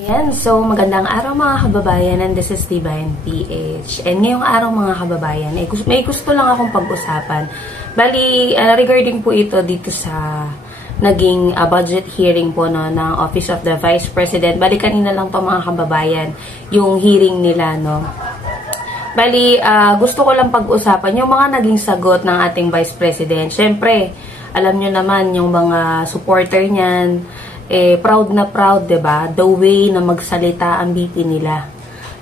Ayan, so magandang araw mga kababayan, and this is Divine PH. And ngayong araw mga kababayan, may gusto lang akong pag-usapan. Bali, regarding po ito dito sa naging budget hearing po no, ng Office of the Vice President. Bali, kanina lang pa mga kababayan, yung hearing nila, no. Bali, gusto ko lang pag-usapan yung mga naging sagot ng ating Vice President. Siyempre, alam nyo naman yung mga supporter niyan, proud na proud, 'di ba? The way na magsalita ang VP nila,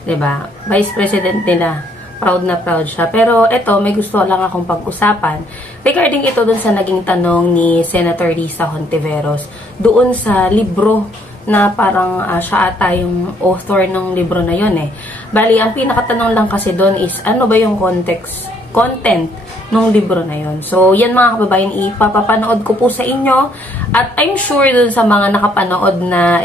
'di ba? Vice President nila, proud na proud siya. Pero eto, may gusto lang akong pag-usapan regarding ito dun sa naging tanong ni Senator Risa Hontiveros doon sa libro na parang siya ata yung author ng libro na yon eh. Bali, ang pinakatanong lang kasi doon is ano ba yung content nung libro na yon. So, yan mga kababayan, ipapapanood ko po sa inyo. At I'm sure dun sa mga nakapanood na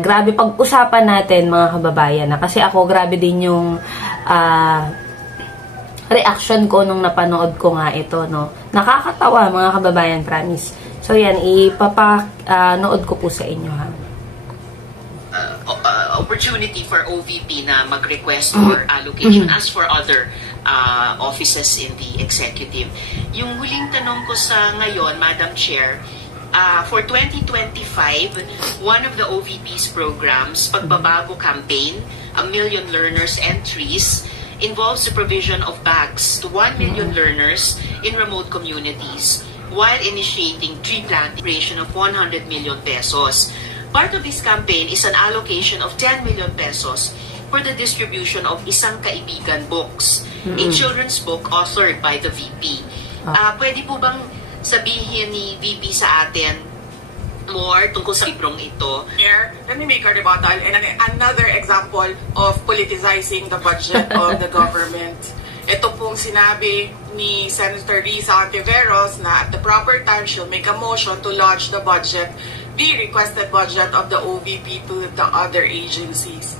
grabe pag-usapan natin mga kababayan. Kasi ako, grabe din yung reaction ko nung napanood ko nga ito. No? Nakakatawa mga kababayan, promise. So, yan, ipapanood ko po sa inyo ha. Opportunity for OVP na mag-request for allocation as for other offices in the executive. Yung huling tanong ko sa ngayon, Madam Chair, for 2025, one of the OVP's programs, Pagbabago Campaign, 1 million learners entries, involves the provision of bags to 1 million learners in remote communities while initiating tree plantation of 100 million pesos. Part of this campaign is an allocation of 10 million pesos for the distribution of Isang Kaibigan books, a children's book authored by the VP. Pwede po bang sabihin ni VP sa atin more tungkol sa librong ito? Here, let me make a rebuttal and another example of politicizing the budget of the government. Ito pong sinabi ni Senator Risa Hontiveros na at the proper time she'll make a motion to launch the budget, the requested budget of the OVP to the other agencies.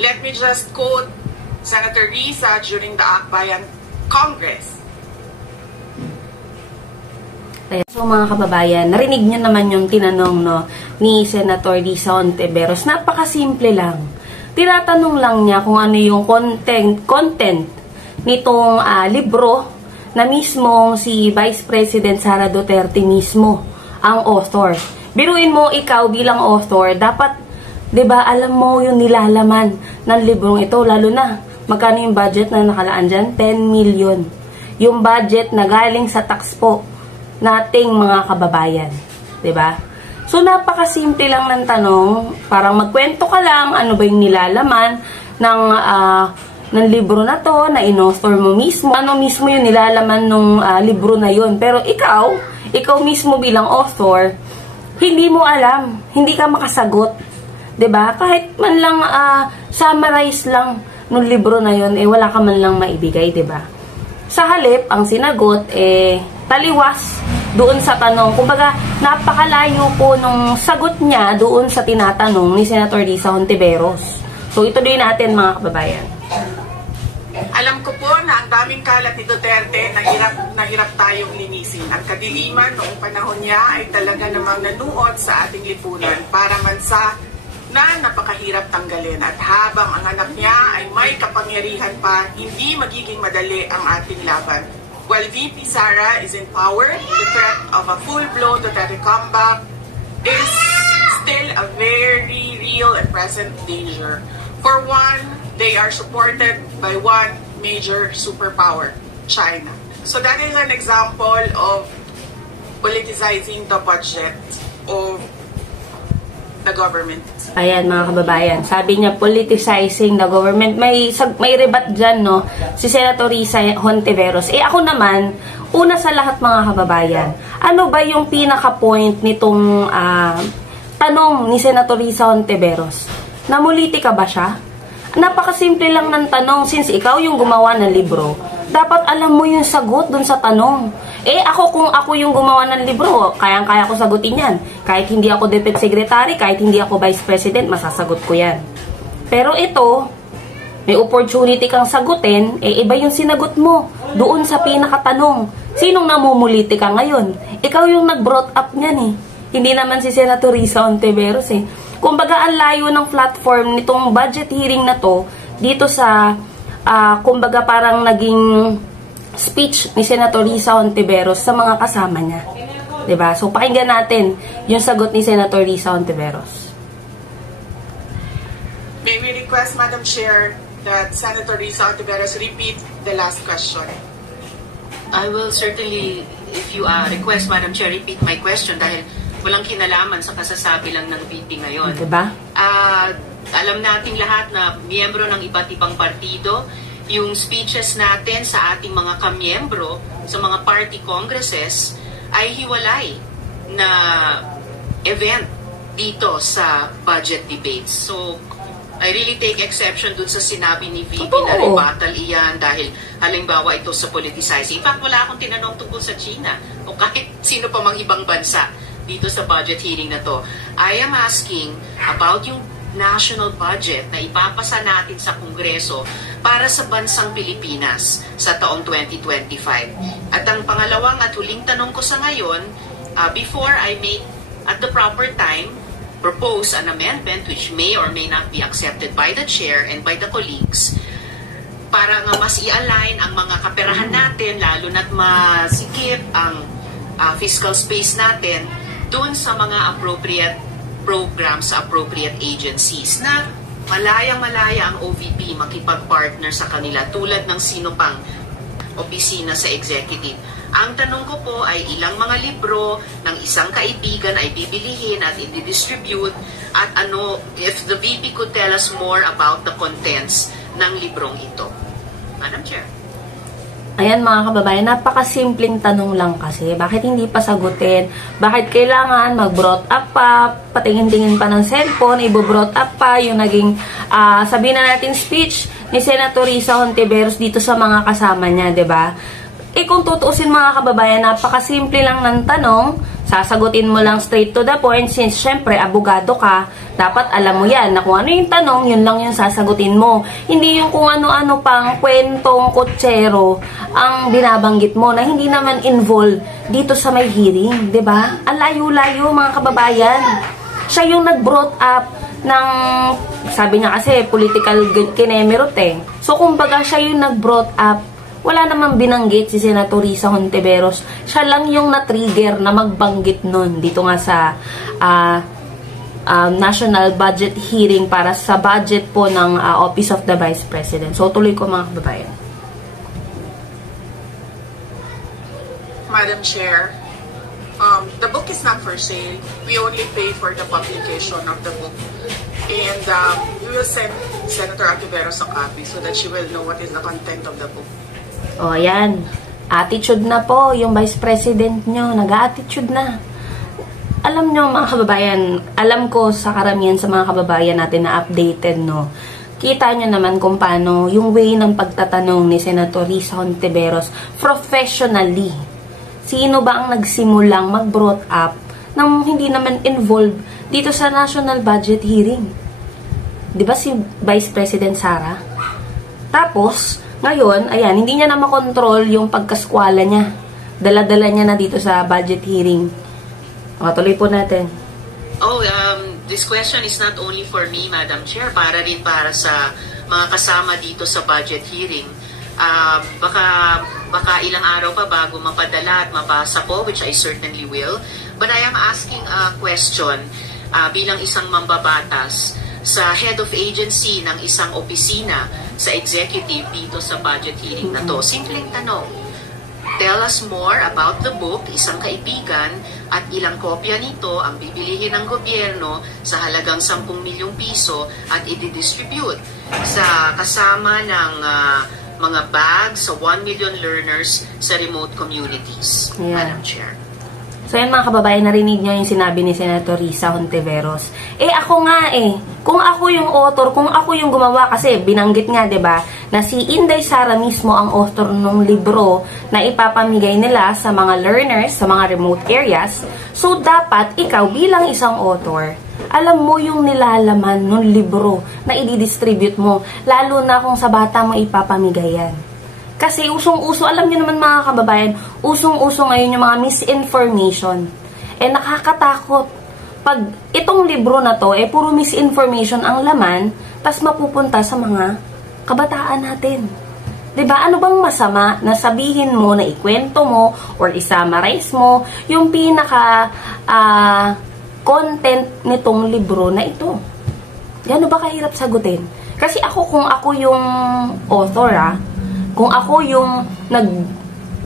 Let me just quote Senator Risa during the Akbayan Congress. So mga kababayan, narinig nyo naman yung tinanong no, ni Senator Risa Hontiveros. Napakasimple lang. Tinatanong lang niya kung ano yung content nitong libro na mismo si Vice President Sara Duterte mismo ang author. Biruin mo, ikaw bilang author, dapat, 'di ba, alam mo yung nilalaman ng librong ito, lalo na magkano yung budget na nakalaan diyan? 10 million. Yung budget na galing sa tax po nating mga kababayan, 'di ba? So napakasimple lang ng tanong, parang magkwento ka lang ano ba yung nilalaman ng libro na to na in-author mo mismo. Ano mismo yung nilalaman ng libro na yon. Pero ikaw mismo bilang author, hindi mo alam, hindi ka makasagot, 'di ba? Kahit man lang summarize lang ng libro na 'yon, wala ka man lang maibigay, 'di ba? Sa halip, ang sinagot taliwas doon sa tanong. Kumbaga, napakalayo po nung sagot niya doon sa tinatanong ni Senator Risa Hontiveros. So ituloy natin mga kababayan. Alam ko po na ang daming kalat ni Duterte na hirap tayong linisin. Ang kadiliman noong panahon niya ay talaga namang nanuot sa ating lipunan para mansa na napakahirap tanggalin. At habang ang anak niya ay may kapangyarihan pa, hindi magiging madali ang ating laban. While VP Sara is in power, the threat of a full-blown Duterte comeback is still a very real and present danger. For one, they are supported by one major superpower, China. So that is an example of politicizing the budget of the government. Ayan mga kababayan, sabi niya politicizing the government. May rebat dyan, no? Si Senator Risa Hontiveros. Ako naman, una sa lahat mga kababayan, ano ba yung pinaka-point nitong tanong ni Senator Risa Hontiveros? Namuliti ka ba siya? Napakasimple lang ng tanong. Since ikaw yung gumawa ng libro, dapat alam mo yung sagot dun sa tanong. Kung ako yung gumawa ng libro, kayang-kaya ko sagutin yan. Kahit hindi ako Deputy Secretary, kahit hindi ako Vice President, masasagot ko yan. Pero ito, may opportunity kang sagutin, iba yung sinagot mo doon sa pinakatanong. Sinong namumuliti ka ngayon? Ikaw yung nag-brought up niyan eh. Hindi naman si Senator Risa Hontiveros eh. Kumbaga, ang layo ng platform nitong budget hearing na to dito sa, kumbaga parang naging speech ni Senator Risa Hontiveros sa mga kasama niya. Diba? So, pakinggan natin yung sagot ni Senator Risa Hontiveros. May we request, Madam Chair, that Senator Risa Hontiveros repeat the last question. I will certainly, if you request, Madam Chair, repeat my question dahil walang kinalaman sa kasasabi lang ng VP ngayon. Diba? Alam nating lahat na miyembro ng iba't ibang partido, yung speeches natin sa ating mga kamiyembro sa mga party congresses ay hiwalay na event dito sa budget debates. So, I really take exception dun sa sinabi ni VP na rebuttal iyan dahil halimbawa ito sa politicizing. In fact, wala akong tinanong tungkol sa China o kahit sino pa mang ibang bansa dito sa budget hearing na to. I am asking about yung national budget na ipapasa natin sa Kongreso para sa bansang Pilipinas sa taong 2025. At ang pangalawang at huling tanong ko sa ngayon, before I make at the proper time propose an amendment which may or may not be accepted by the chair and by the colleagues para nga mas i-align ang mga kaperahan natin, lalo na't masikip ang fiscal space natin doon sa mga appropriate programs sa appropriate agencies na malaya-malaya ang OVP makipag-partner sa kanila tulad ng sino pang opisina sa executive. Ang tanong ko po ay ilang mga libro ng isang kaibigan ay bibilihin at i-distribute at ano, if the VP could tell us more about the contents ng librong ito. Madam Chair. Ayan mga kababayan, napakasimpleng tanong lang kasi. Bakit hindi pa sagutin? Bakit kailangan mag-brought up pa, patingin-tingin pa ng cellphone, i-brought up pa yung naging, sabihin na natin speech ni Senator Risa Hontiveros dito sa mga kasama niya, 'di ba? Kung tutuusin mga kababayan, napakasimple lang ng tanong, sasagutin mo lang straight to the point since syempre abogado ka, dapat alam mo yan na kung ano yung tanong, yun lang yung sasagutin mo. Hindi yung kung ano-ano pang kwentong kutsero ang binabanggit mo na hindi naman involved dito sa may hearing, 'di ba? Ang layo-layo mga kababayan. Siya yung nag-brought up ng, sabi niya kasi political kinemerot eh. So kumbaga siya yung nag-brought up. Wala namang binanggit si Senator Risa Hontiveros. Siya lang yung na-trigger na magbanggit nun dito nga sa national budget hearing para sa budget po ng Office of the Vice President. So tuloy ko mga kababayan. Madam Chair, the book is not for sale. We only pay for the publication of the book. And we will send Senator Hontiveros a copy so that she will know what is the content of the book. O, ayan. Attitude na po yung Vice President nyo. Nag-attitude na. Alam nyo, mga kababayan, alam ko sa karamihan sa mga kababayan natin na updated, no? Kita nyo naman kung paano yung way ng pagtatanong ni Senator Risa Hontiveros professionally. Sino ba ang nagsimulang mag-brought up nang hindi naman involved dito sa national budget hearing? Diba si Vice President Sara? Tapos, ngayon, ayan, hindi niya na makontrol yung pagkaskwala niya. Dala-dala niya na dito sa budget hearing. Tuloy po natin. This question is not only for me, Madam Chair, para rin para sa mga kasama dito sa budget hearing. Baka ilang araw pa bago mapadala at mabasa ko, which I certainly will. But I am asking a question bilang isang mambabatas sa head of agency ng isang opisina sa executive dito sa budget hearing na to. Simpleng tanong. Tell us more about the book, Isang Kaibigan, at ilang kopya nito ang bibilihin ng gobyerno sa halagang 10 milyong piso at i-distribute sa kasama ng mga bags sa 1 million learners sa remote communities. Yeah. Madam Chair. So yan mga kababayan, narinig nyo yung sinabi ni Senator Risa Hontiveros. Ako nga kung ako yung author, kung ako yung gumawa, kasi binanggit nga 'di ba na si Inday Sara mismo ang author ng libro na ipapamigay nila sa mga learners sa mga remote areas. So dapat ikaw bilang isang author, alam mo yung nilalaman ng libro na i-distribute mo, lalo na kung sa bata mo ipapamigay yan. Kasi usong-uso, alam niyo naman mga kababayan, usong-uso ngayon yung mga misinformation. Nakakatakot. pag itong libro na to, puro misinformation ang laman, tas mapupunta sa mga kabataan natin. 'Di ba? Ano bang masama na sabihin mo, na ikwento mo, or i-summarize mo, yung pinaka content nitong libro na ito? Gano ba kahirap sagutin? Kasi kung ako yung author, kung ako yung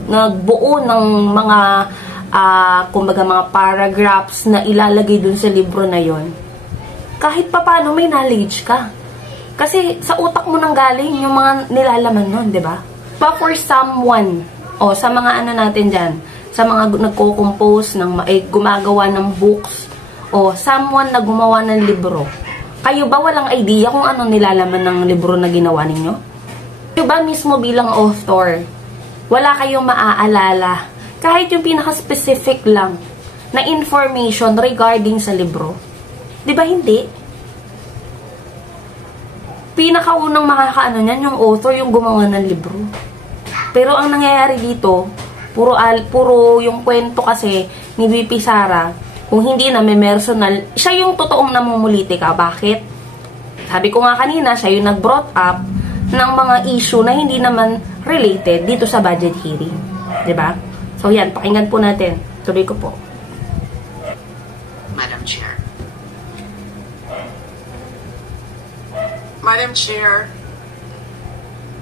nagbuo ng mga kumbaga mga paragraphs na ilalagay dun sa libro na yon, kahit papano may knowledge ka. Kasi sa utak mo nang galing yung mga nilalaman nun, di ba? But for someone, sa mga ano natin dyan, sa mga nagko-compose, gumagawa ng books, someone na gumawa ng libro, kayo ba walang idea kung ano nilalaman ng libro na ginawa ninyo? Kayo ba mismo bilang author, wala kayong maaalala kahit yung pinaka-specific lang na information regarding sa libro? Di ba hindi? Pinakaunang makakaano niyan yung author, yung gumawa ng libro. Pero ang nangyayari dito, puro yung kwento kasi ni VP Sara, kung hindi na may personal, siya yung totoong namumulitika. Bakit? Sabi ko nga kanina, siya yung nag-brought up ng mga issue na hindi naman related dito sa budget hearing. 'Di ba? So yan, pakinggan po natin. Tuloy ko po. Madam Chair,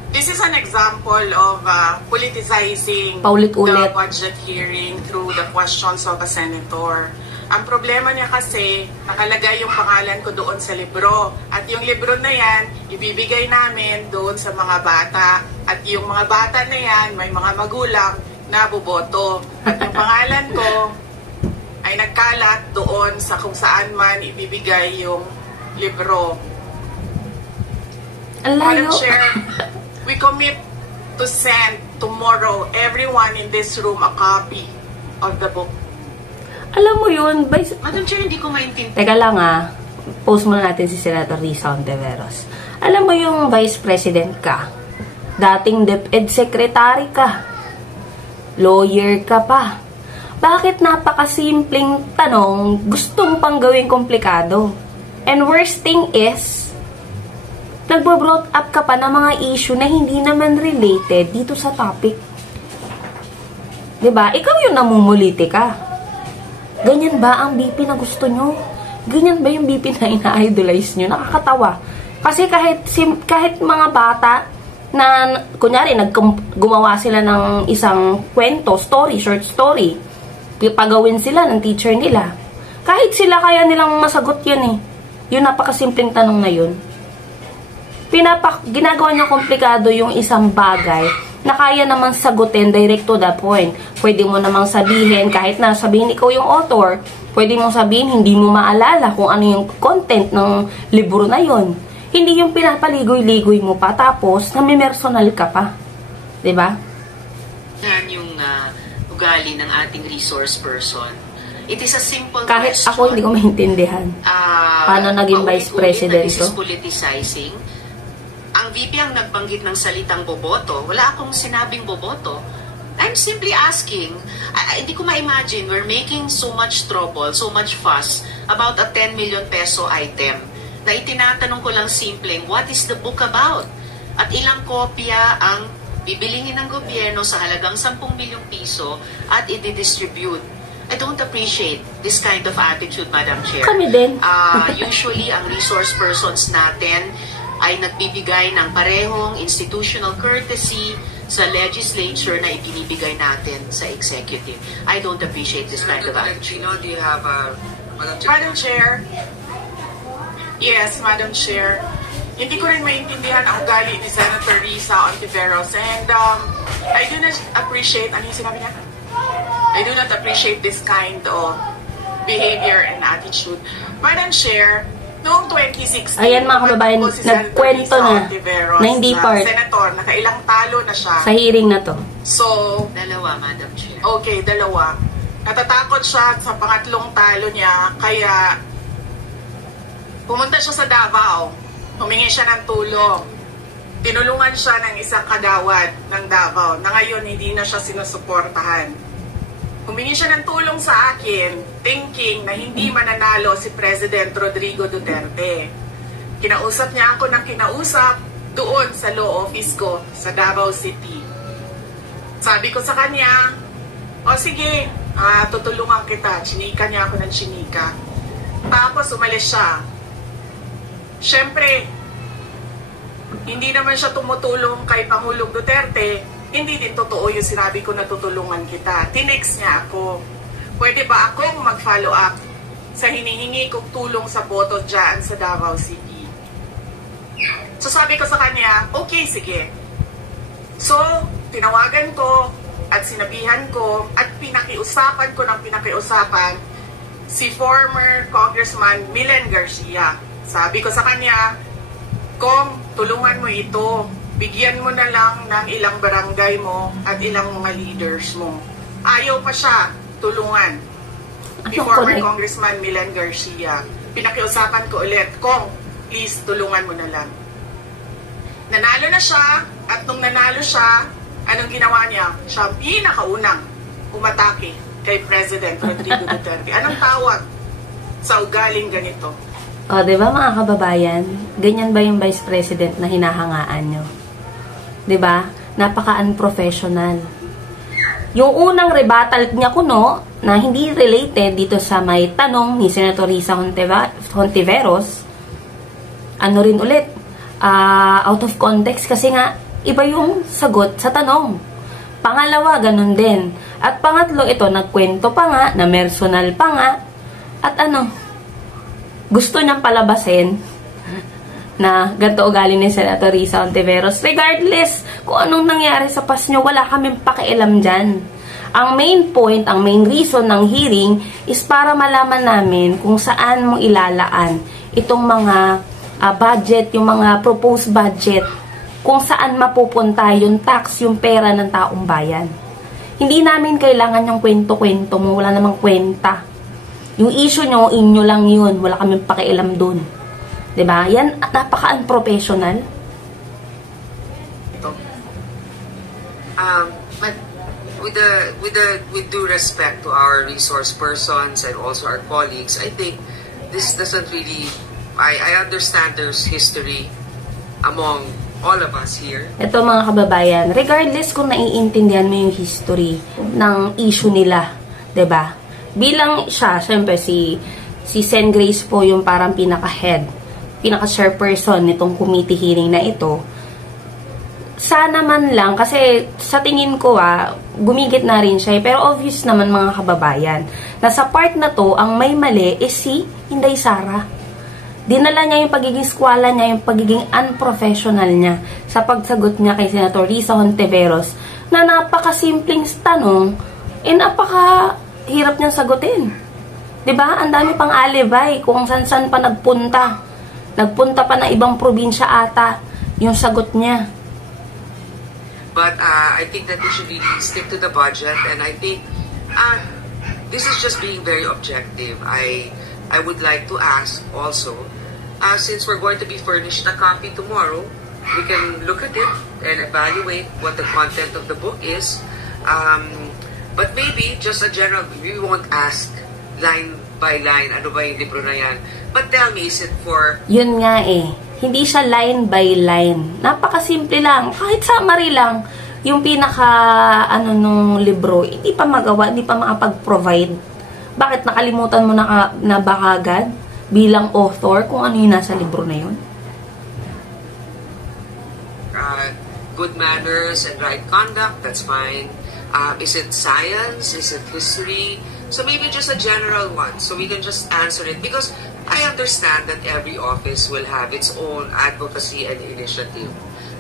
this is an example of politicizing the budget hearing through the questions of a senator. Ang problema niya kasi, nakalagay yung pangalan ko doon sa libro. At yung libro na yan, ibibigay namin doon sa mga bata. At yung mga bata na yan, may mga magulang na boboto. At yung pangalan ko ay nagkalat doon sa kung saan man ibibigay yung libro. Madam Chair, we commit to send tomorrow everyone in this room a copy of the book. Alam mo yun, Madam Chair, hindi ko maintindihan. Teka lang post muna natin si Senator Risa Ontiveros. Alam mo yung Vice President ka, dating DepEd Secretary ka, lawyer ka pa. Bakit napakasimpleng tanong, gustong pang gawing komplikado? And worst thing is, nagbo-brought up ka pa ng mga issue na hindi naman related dito sa topic. 'Di ba? Ikaw yung namumuliti ka. Ganyan ba ang BP na gusto nyo? Ganyan ba yung BP na ina-idolize nyo? Nakakatawa. Kasi kahit mga bata na, kunyari, gumawa sila ng isang kwento, short story, pagawin sila ng teacher nila. Kahit sila kaya nilang masagot yun Yung napakasimpleng tanong na yun. Ginagawa niya komplikado yung isang bagay na kaya naman sagutin direct to the point. Pwede mo namang sabihin, kahit na sabihin ikaw yung author, pwede mong sabihin hindi mo maalala kung ano yung content ng libro na yon. Hindi yung pinapaligoy-ligoy mo pa, tapos nami-personal ka pa. 'Di ba? Yan yung ugali ng ating resource person. It is a simple kahit question. Ako hindi ko maintindihan. Paano naging vice president to? This is politicizing. Ang VP ang nagbanggit ng salitang boboto. Wala akong sinabing boboto. I'm simply asking, hindi ko ma-imagine, we're making so much trouble, so much fuss about a 10 million peso item. Na itinatanong ko lang simpleng, what is the book about? At ilang kopya ang bibilingin ng gobyerno sa halagang 10 milyong piso at i-distribute. I don't appreciate this kind of attitude, Madam Chair. Kami din. Usually, ang resource persons natin ay nagbibigay ng parehong institutional courtesy sa legislature na ibinibigay natin sa executive. I don't appreciate this kind of attitude. Do you have Madam Chair? Yes, Madam Chair. Hindi ko rin maintindihan ang ugali ni Senator Risa Ontiveros, and I do not appreciate, ano yung sinabi niya? I do not appreciate this kind of behavior and attitude. Madam Chair, noong 2016, ayan mga kababayan, nagkwento na hindi part. Senator, nakailang talo na siya. Sa hearing na to. So, dalawa, Madam Chair. Okay, dalawa. Natatakot siya sa pangatlong talo niya, kaya pumunta siya sa Davao. Humingi siya ng tulong. Tinulungan siya ng isang kagawad ng Davao na ngayon hindi na siya sinusuportahan. Humingi siya ng tulong sa akin, thinking na hindi mananalo si President Rodrigo Duterte. Kinausap niya ako ng kinausap doon sa law office ko sa Davao City. Sabi ko sa kanya, o sige, tutulungan kita. Chinika niya ako ng chinika. Tapos umalis siya. Siyempre, hindi naman siya tumutulong kay Pangulong Duterte. Hindi din totoo yung sinabi ko na tutulungan kita. Tinext niya ako. Pwede ba akong mag-follow up sa hinihingi kong tulong sa boto dyan sa Davao City? So sabi ko sa kanya, okay, sige. So, tinawagan ko at sinabihan ko at pinakiusapan ko ng pinakiusapan si former Congressman Milen Garcia. Sabi ko sa kanya, Kong, tulungan mo ito. Bigyan mo na lang ng ilang barangay mo at ilang mga leaders mo. Ayaw pa siya tulungan. Ni former Congressman Milen Garcia. Pinakiusapan ko ulit, Kong, please tulungan mo na lang. Nanalo na siya, at nung nanalo siya, anong ginawa niya? Siya ang pinakaunang umatake kay President Rodrigo Duterte. Anong tawag sa ugaling ganito? O, diba mga kababayan? Ganyan ba yung Vice President na hinahangaan nyo? Diba? Napaka-unprofessional. Yung unang rebuttal niya kuno, na hindi related dito sa may tanong ni Senator Risa Hontiveros, ano rin ulit, out of context kasi nga, iba yung sagot sa tanong. Pangalawa, ganun din. At pangatlo, ito, nagkwento pa nga, na personal pa nga, at gusto niyang palabasin na ganito ugali ni Senator Risa Hontiveros. Regardless kung anong nangyari sa past nyo, wala kaming pakialam dyan. Ang main point, ang main reason ng hearing is para malaman namin kung saan mo ilalaan itong mga budget, yung mga proposed budget, kung saan mapupunta yung tax, yung pera ng taong bayan. Hindi namin kailangan yung kwento-kwento mo, wala namang kwenta. Yung issue nyo, inyo lang yun, wala kaming pakialam dun. Diba? Yan, napaka-unprofessional. But with due respect to our resource persons and also our colleagues, I think this doesn't really, I understand there's history among all of us here. Ito mga kababayan, regardless kung naiintindihan mo yung history ng issue nila, 'di ba? Bilang siya, syempre si Sen Grace po yung parang pinaka-chairperson nitong committee hearing na ito. Sana man lang, kasi sa tingin ko gumigit na rin siya, pero obvious naman mga kababayan, na sa part na to, ang may mali is si Inday Sara. Dinala niya yung pagiging skwala niya, yung pagiging unprofessional niya sa pagsagot niya kay Senator Risa Hontiveros na napakasimpleng tanong, napakahirap niyang sagutin. 'Di ba? Ang dami pang alibay kung saan-saan pa nagpunta. Nagpunta pa ng ibang probinsya ata yung sagot niya. But I think that we should really stick to the budget, and I think this is just being very objective. I would like to ask also, since we're going to be furnished a copy tomorrow, we can look at it and evaluate what the content of the book is. But maybe just a general, we won't ask line by line, ano ba yung libro na yan. But tell me, is it for... Yun nga hindi siya line by line. Napakasimple lang. Kahit summary lang, yung nung libro, hindi pa magawa, hindi pa makapag-provide. Bakit nakalimutan mo na ba agad bilang author kung ano yung nasa libro na yun? Good manners and right conduct, that's fine. Is it science? Is it history? So maybe just a general one, so we can just answer it. Because I understand that every office will have its own advocacy and initiative.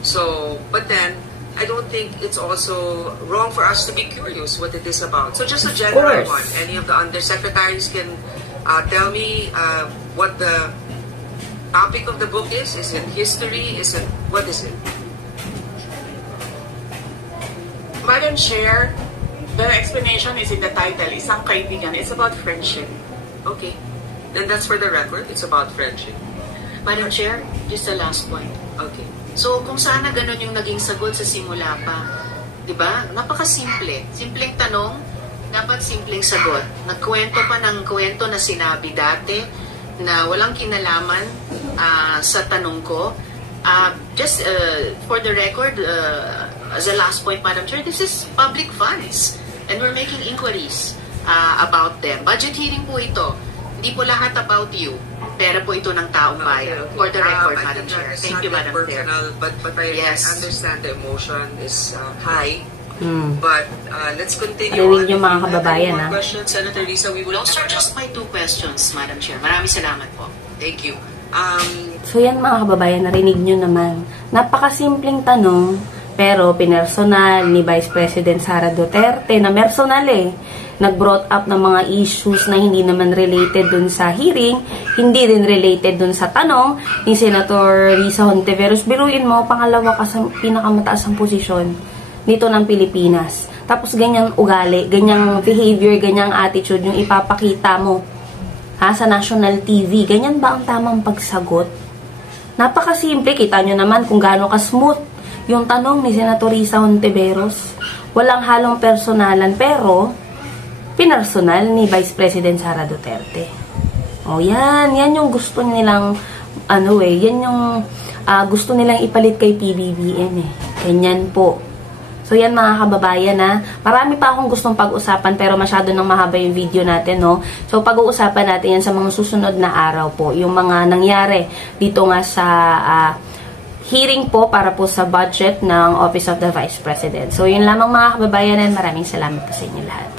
So, but then, I don't think it's also wrong for us to be curious what it is about. So just a general one. Any of the undersecretaries can tell me what the topic of the book is. Is it history? What is it? Madam Chair, the explanation is in the title, Isang Kaibigan. It's about friendship. Okay. Then that's for the record. It's about friendship. Madam Chair, just the last point. Okay. So, kung sana ganun yung naging sagot sa simula pa, di ba? Napakasimple. Simpleng tanong, Dapat simpleng sagot. Nagkwento pa ng kwento na sinabi dati na walang kinalaman sa tanong ko. Just for the record, as a last point, Madam Chair, this is public funds and we're making inquiries about them. Budget hearing po ito. Hindi po lahat about you. Pera po ito ng taong bayan. For the record, Madam Chair. Thank you, Madam Chair. But I Yes. understand the emotion is high. But let's continue Marinig on. yung mga If you have kababayan, any more questions, Senator Risa, we will Those are just my 2 questions, Madam Chair. Maraming salamat po. Thank you. So yan mga kababayan, narinig nyo naman. Napakasimpleng tanong, pero pinersonal ni Vice President Sara Duterte na personal nag-brought up ng mga issues na hindi naman related dun sa hearing, hindi din related dun sa tanong ni Senator Risa Hontiveros. Biruin mo, pangalawa ka sa pinakamataas ang posisyon dito ng Pilipinas. Tapos ganyang ugali, ganyang behavior, ganyang attitude yung ipapakita mo sa national TV. Ganyan ba ang tamang pagsagot? Napakasimple, kita nyo naman kung gaano ka-smooth yung tanong ni Senator Risa Hontiveros. Walang halong personalan, pero pinersonal ni Vice President Sara Duterte. O yan yung gusto nilang, yan yung gusto nilang ipalit kay PBBM Ganyan po. So yan mga kababayan marami pa akong gustong pag-usapan pero masyado nang mahaba yung video natin So pag-uusapan natin yan sa mga susunod na araw po. Yung mga nangyari dito nga sa hearing po para po sa budget ng Office of the Vice President. So yun lamang mga kababayan, maraming salamat po sa inyo lahat.